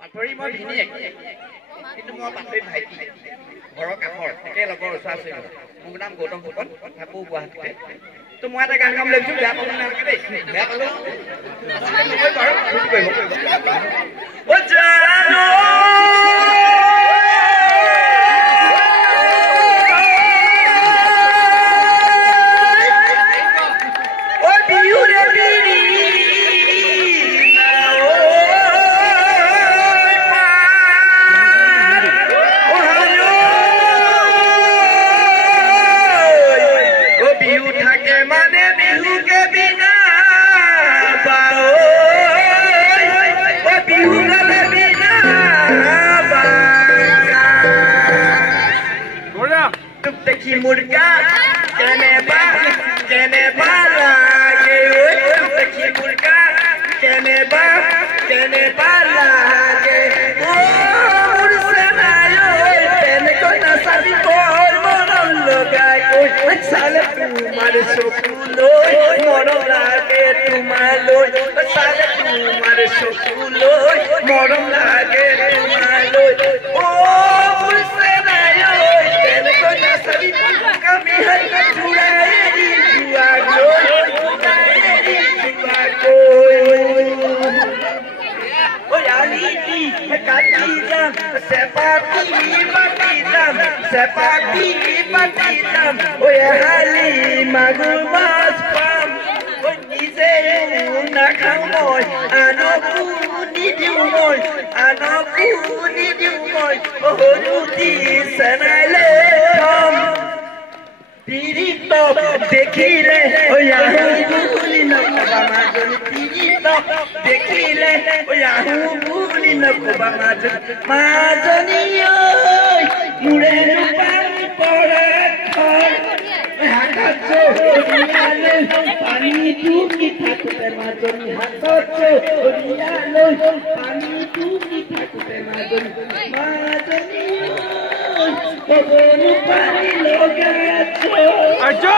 পাথৰি মই ভিনিয়েক কিন্তু মই পাথৰি ভাইটি ঘৰৰ কাষৰ একেলগৰ ওচৰ-আচৰি মোৰ নাম গৌতম ফুকন থাকোঁ গুৱাহাটীতে তো মই এটা গান গাম লৈছোঁ বেয়া পাব নালাগে দেই বেয়া পালোঁ নহয় বাৰু বুজি কৰিব অ জানো मुर्गा कहने लागे देखी मुर्गा कहने लागे ओ मुर्सनायो तेने को नसाबी बोल मरम लगाय ओ साले तुम्हारे सोकुलो मरम लागे तुम्हारो साले तुम्हारे सोकुलो मरम लागे तुम्हारो ओ मुर्सनायो तेने को नसाबी कमी है चुराएगी जुआगो ओ याली की काटी जाम सेपाती जाम ओ हाली मागु मास पाम ओ निजे ना खाऊ मोय आनो कुनी दिउ मोय ओ रुती सनाले थम पीरी तो देखिले ओ याहू बुली न बामाजन पीरी तो देखिले ओ याहू बुली न बामाजन माजनियो मुरे पानी पड़े खर हाथो ओरियाले पानी टूकी ठाकुते माजनी हाथो ओरियाले पानी टूकी ठाकुते माजनी माजनियो ओगोनु पानी लोगा Arjo!